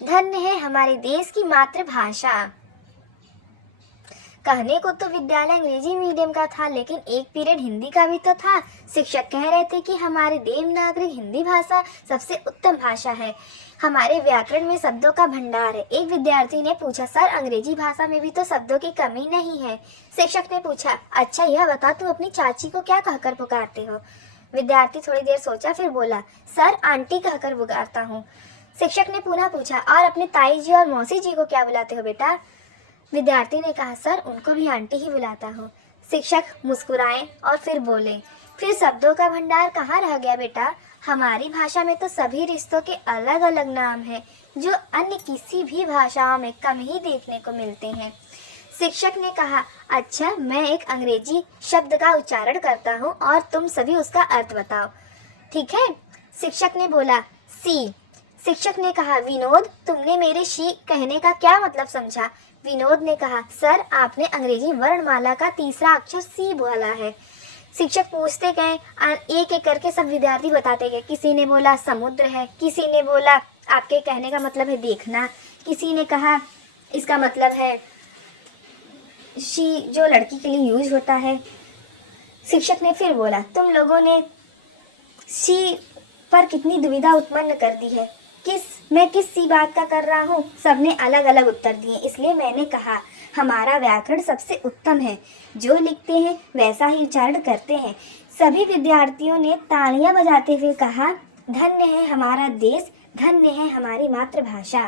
धन्य है हमारे देश की मातृभाषा। कहने को तो विद्यालय अंग्रेजी मीडियम का था, लेकिन एक पीरियड हिंदी का भी तो था। शिक्षक कह रहे थे कि हमारे देवनागरी हिंदी भाषा सबसे उत्तम भाषा है, हमारे व्याकरण में शब्दों का भंडार है। एक विद्यार्थी ने पूछा, सर अंग्रेजी भाषा में भी तो शब्दों की कमी नहीं है। शिक्षक ने पूछा, अच्छा यह बता तुम अपनी चाची को क्या कहकर पुकारते हो? विद्यार्थी थोड़ी देर सोचा, फिर बोला, सर आंटी कहकर पुकारता हूँ। शिक्षक ने पुनः पूछा, और अपने ताई जी और मौसी जी को क्या बुलाते हो बेटा? विद्यार्थी ने कहा, सर उनको भी आंटी ही बुलाता हूँ। शिक्षक मुस्कुराए और फिर बोले, फिर शब्दों का भंडार कहाँ रह गया बेटा? हमारी भाषा में तो सभी रिश्तों के अलग अलग नाम हैं, जो अन्य किसी भी भाषाओं में कम ही देखने को मिलते हैं। शिक्षक ने कहा, अच्छा मैं एक अंग्रेजी शब्द का उच्चारण करता हूँ और तुम सभी उसका अर्थ बताओ, ठीक है? शिक्षक ने बोला, सी। शिक्षक ने कहा, विनोद तुमने मेरे शी कहने का क्या मतलब समझा? विनोद ने कहा, सर आपने अंग्रेजी वर्णमाला का तीसरा अक्षर सी बोला है। शिक्षक पूछते गए, एक एक करके सब विद्यार्थी बताते गए। किसी ने बोला समुद्र है, किसी ने बोला आपके कहने का मतलब है देखना, किसी ने कहा इसका मतलब है शी जो लड़की के लिए यूज होता है। शिक्षक ने फिर बोला, तुम लोगों ने शी पर कितनी दुविधा उत्पन्न कर दी है, मैं किस सी बात का कर रहा हूँ? सबने अलग अलग उत्तर दिए। इसलिए मैंने कहा हमारा व्याकरण सबसे उत्तम है, जो लिखते हैं वैसा ही उच्चारण करते हैं। सभी विद्यार्थियों ने तालियां बजाते हुए कहा, धन्य है हमारा देश, धन्य है हमारी मातृभाषा।